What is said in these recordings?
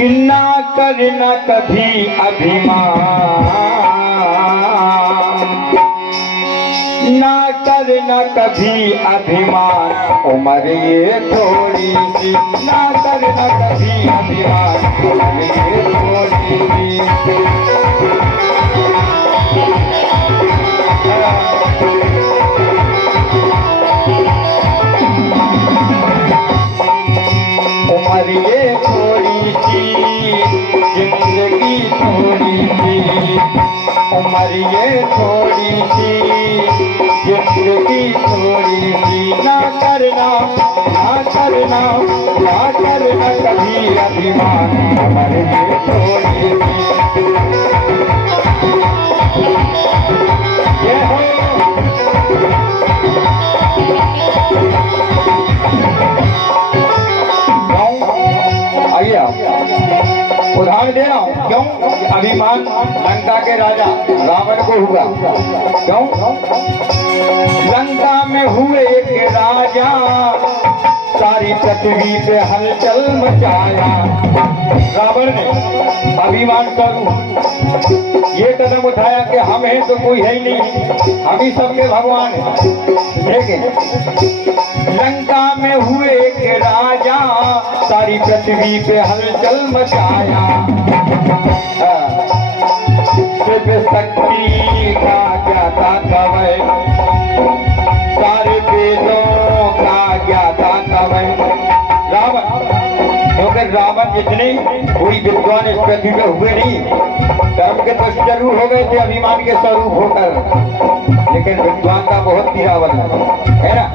कि ना करना कभी अभिमान, ना करना कभी अभिमान, उम्र ये थोड़ी सी, ना करना कभी अभिमान, उम्र ये थोड़ी सी। उम्र ये थोड़ी सी, जिंदगी थोड़ी सी, उम्र ये थोड़ी सी, जिंदगी थोड़ी सी। ना करना, ना करना, ना करना कभी अभिमान, उम्र ये थोड़ी सी। ये हो उदाहरण दे रहा हूँ। क्यों? अभिमान लंका के राजा रावण को हुआ। क्यों? लंका में हुए एक राजा, सारी पृथ्वी पे हलचल मचाया। रावण ने अभिमान स्वरूप ये कदम उठाया कि हम हैं तो कोई है ही नहीं, हम ही सबके भगवान हैं। लेकिन लंका में हुए एक राजा, सारी पृथ्वी पे हलचल मचाया। शिव शक्ति का ज्ञाता कवय, सारे वेदों का ज्ञाता कवय रावण। क्योंकि रावण जितने कोई विद्वान इस पृथ्वी पे हुए नहीं, धर्म के तो जरूर हो गए थे अभिमान के स्वरूप होकर, लेकिन विद्वान का बहुत तिरावन है ना।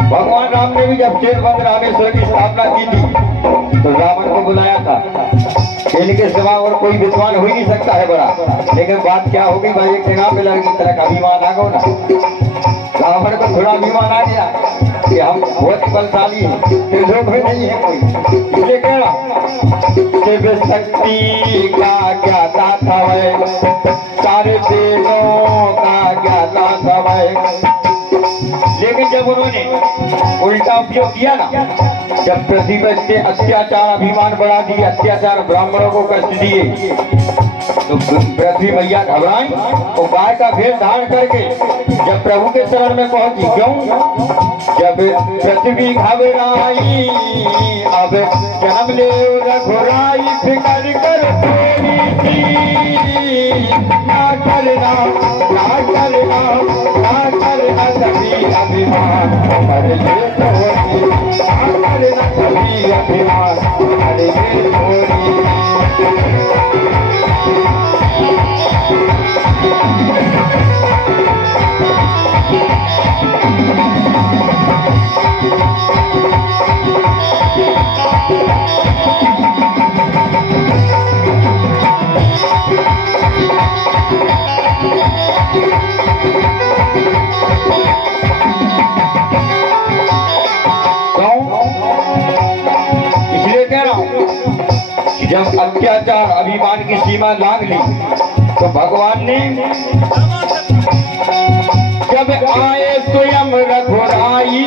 भगवान राम ने भी जब शेरबंद रामेश्वर की स्थापना की थी तो रावण को बुलाया था। इनके सिवा और कोई विद्वान हो ही नहीं सकता है बड़ा। लेकिन बात क्या हो गई भाई, एक जगह पे लड़की तरह का अभिमान आ गया ना। रावण को थोड़ा अभिमान आ गया कि हम बहुत ही बलशाली हैं, त्रिलोक में नहीं है कोई। इसलिए कह रहा शिव शक्ति का ज्ञाता था वह, सारे वेदों का ज्ञाता था वह। लेकिन जब उन्होंने उल्टा उपयोग किया ना, जब पृथ्वी पर अत्याचार अभिमान बढ़ा दिए, अत्याचार ब्राह्मणों को कष्ट दिए, तो पृथ्वी मैया घबराई और गाय का भेष धारण करके जब प्रभु के शरण में पहुंची। क्यों? जब पृथ्वी घबराई, अब जन्म ले रघुराई, फिकर कर थोड़ी सी, ना करना, ना करना, ना करना कभी अभिमान, उम्र ये थोड़ी, ना करना कभी अभिमान, उम्र ये थोड़ी। जब अत्याचार अभिमान की सीमा लांघ ली तो भगवान ने जब आए स्वयं रघुराई,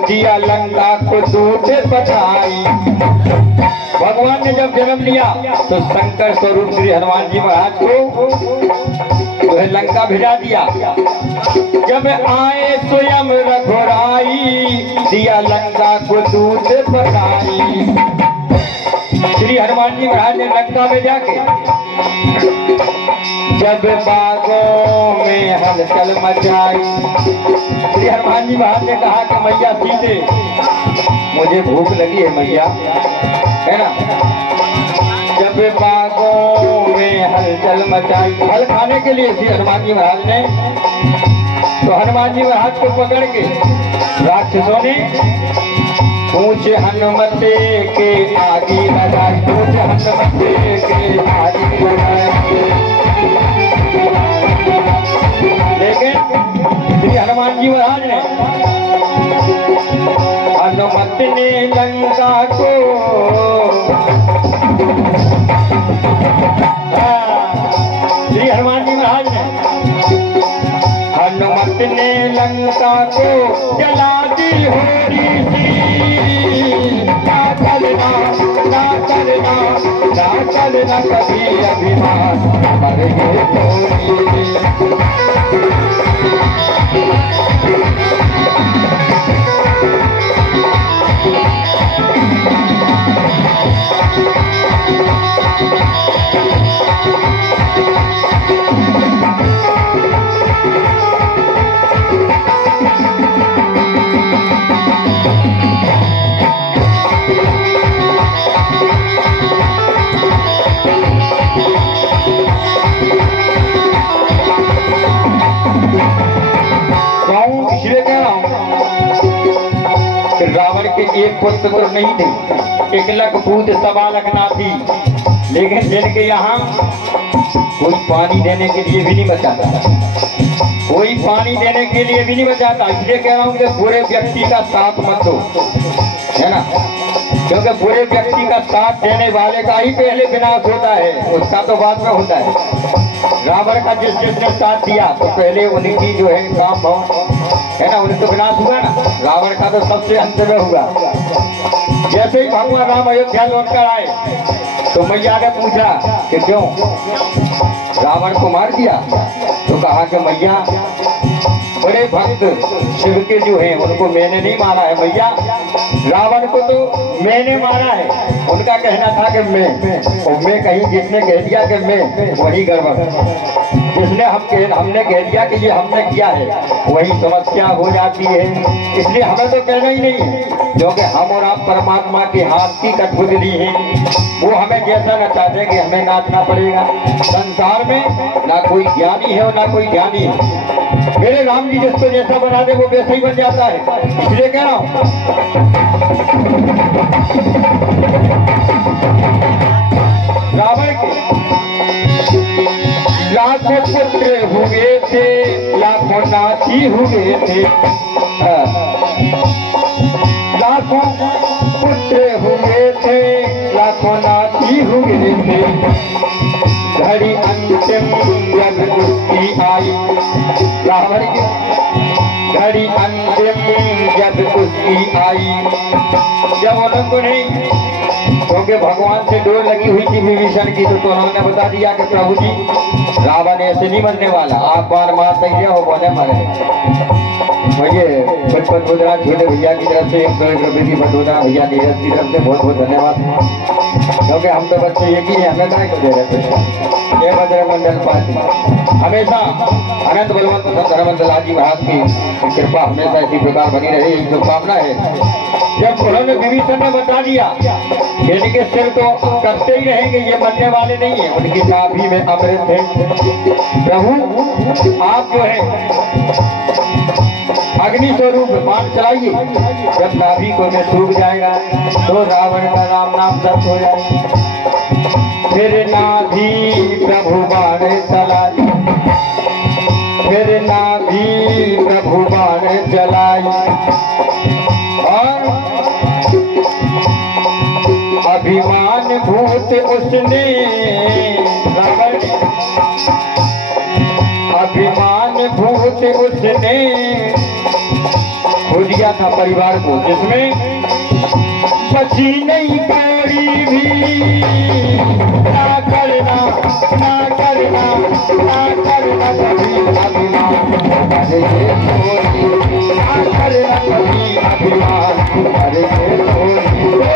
दिया लंका को दूध पठाई। भगवान ने जब जन्म लिया तो शंकर स्वरूप श्री हनुमान जी महाराज को लंका भिजा दिया। जब आए स्वयं रघुराई, दिया लंका को दूध पठाई। श्री हनुमान जी महाराज ने लंका में जाके जब बागों में हलचल मचाई, श्री हनुमान जी महाराज ने कहा कि मैया सीते, मुझे भूख लगी है मैया, है ना। जब बागों में हलचल मचाई, फल खाने के लिए श्री हनुमान जी महाराज ने, तो हनुमान जी महाराज को पकड़ के राक्षसों ने पूछ हनुमते के आगे लगाई, पूछ हनुमते के आगे लगाई। लेकिन श्री हनुमान जी महाराज ने, हनुमत ने लंका को, श्री हनुमान जी महाराज ने, हनुमत ने लंका को जला दी होरी सी, ना करना, ना करना कभी अभिमान मर गए थोड़ी। इसलिए कह रहा हूं कि रावण के एक पुत्र तो नहीं थे, एक लख पूत सवा लख ना थी, लेकिन जिनके यहाँ कोई पानी देने के लिए भी नहीं बचाता, कोई पानी देने के लिए भी नहीं बचाता। इसलिए कह रहा हूं कि बुरे व्यक्ति का साथ मत दो, है ना, क्योंकि बुरे व्यक्ति का साथ देने वाले का ही पहले विनाश होता है, उसका तो बाद में होता है। रावण का जिसने साथ दिया तो पहले उनकी जो है काम भाव है ना, उन्हें तो विनाश हुआ ना, रावण का तो सबसे अंत में हुआ। जैसे ही भगवान राम अयोध्या लौटकर आए तो मैया ने पूछा कि क्यों रावण को मार दिया, तो कहा कि मैया बड़े भक्त शिव के जो हैं उनको मैंने नहीं मारा है मैया, रावण को तो मैंने मारा है। उनका कहना था कि मैं कहीं जिसने कह दिया कि मैं, वही गड़बड़, जिसने हमने कह दिया कि ये हमने किया है वही समस्या हो जाती है। इसलिए हमें तो कहना ही नहीं है, क्योंकि हम और आप परमात्मा के हाथ की कठपुतली है, वो हमें जैसा नचाते कि हमें नाचना पड़ेगा। संसार में ना कोई ज्ञानी है और ना कोई ध्यानी है, मेरे राम जी जिसको जैसा बना दे वो वैसा ही बन जाता है। इसलिए कह रहा हूं रावण के लाखों पुत्र हुए थे, लाखों नाती हुए थे, लाखों पुत्र हुए थे, लाखों नाती हुए थे। घड़ी अंतिम जब उसकी आई, रावण की घड़ी अंतिम जब उसकी आई, जब उनको नहीं, क्योंकि भगवान से डोर लगी हुई थी विभीषण की, तो उन्होंने बता दिया कि प्रभु जी रावण ऐसे नहीं बनने वाला, आप बार मार देंगे वो बोले मरे। मुझे बचपन बदोदरा छोटे भैया की तरफ से 101 रुपये की बदोदरा भैया नीरज की तरफ से बहुत बहुत धन्यवाद, क्योंकि हम तो बच्चे एक ही हमें क्या दे रहे थे। ये बजरंग मंडल पार्टी हमेशा अनंत बलवंत धर्मंत लाजी महाराज की कृपा हमेशा इसी प्रकार बनी रही, यही शुभकामना है। जब उन्होंने विभीषण ने बता दिया इनके सिर तो करते ही रहेंगे, ये मरने वाले नहीं है, उनकी नाभि में अमृत है। प्रभु आप जो है अग्नि स्वरूप बाण चलाइए, जब नाभि को में सूख जाएगा तो रावण का राम नाम दर्द हो जाएगा। फिर नाभि प्रभु बाण चलाई, फिर नाभि प्रभु बाण चलाई, और अभिमान भूत उसने रावण, अभिमान भूत उसने खो दिया था परिवार को, जिसमें बची नहीं कोई भी। ना करना ना करना ना करना कभी अभिमान अरे ये छोड़ी, ना करना कभी अभिमान अरे ये छोड़ी।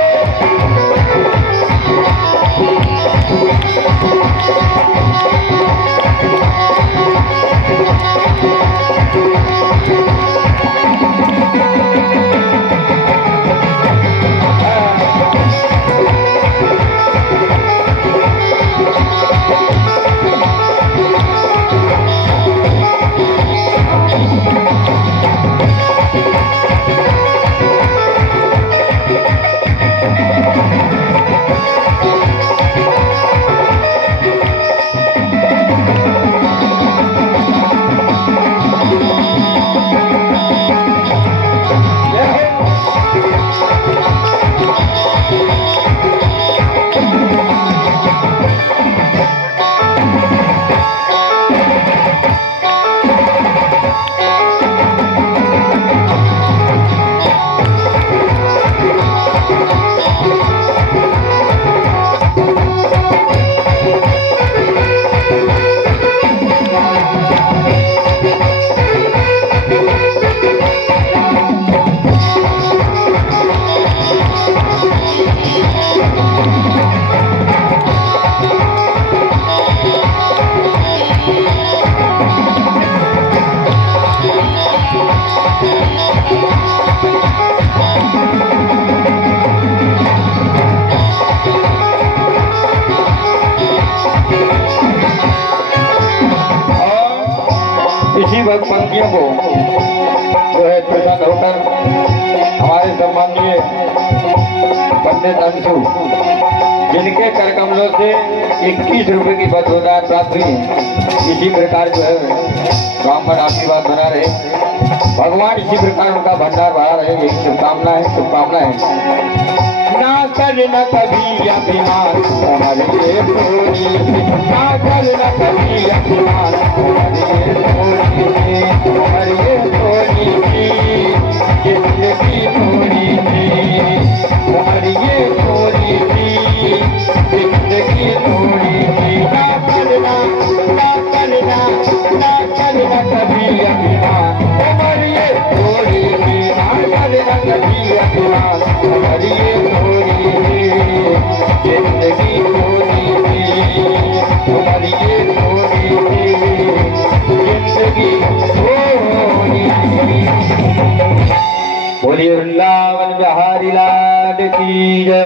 पूर्वक पंक्तियों को जो है प्रसन्न होकर हमारे सम्माननीय पंडित अंशु जिनके कर कमलों से 21 रुपए की बदौलत प्राप्त हुई है, इसी प्रकार जो है ब्राह्मण आशीर्वाद बना रहे, भगवान इसी प्रकार उनका भंडार बढ़ा रहे, यही शुभकामनाएं ना करना कभी अभिमान हमारे ये थोड़ी, ना करना कभी अभिमान हमारे ये थोड़ी, जिंदगी थोड़ी थी हमारी ये थोड़ी थी, जिंदगी थोड़ी थी, ना करना कभी अभिमान हमारी ये थोड़ी थी, ना करना कभी अभिमान हमारी ये थोड़ी थी, जिंदगी थोड़ी थी हमारी ये थोड़ी थी, जिंदगी थोड़ी थी। बोलिए वृंदावन बिहारी लाल की जय।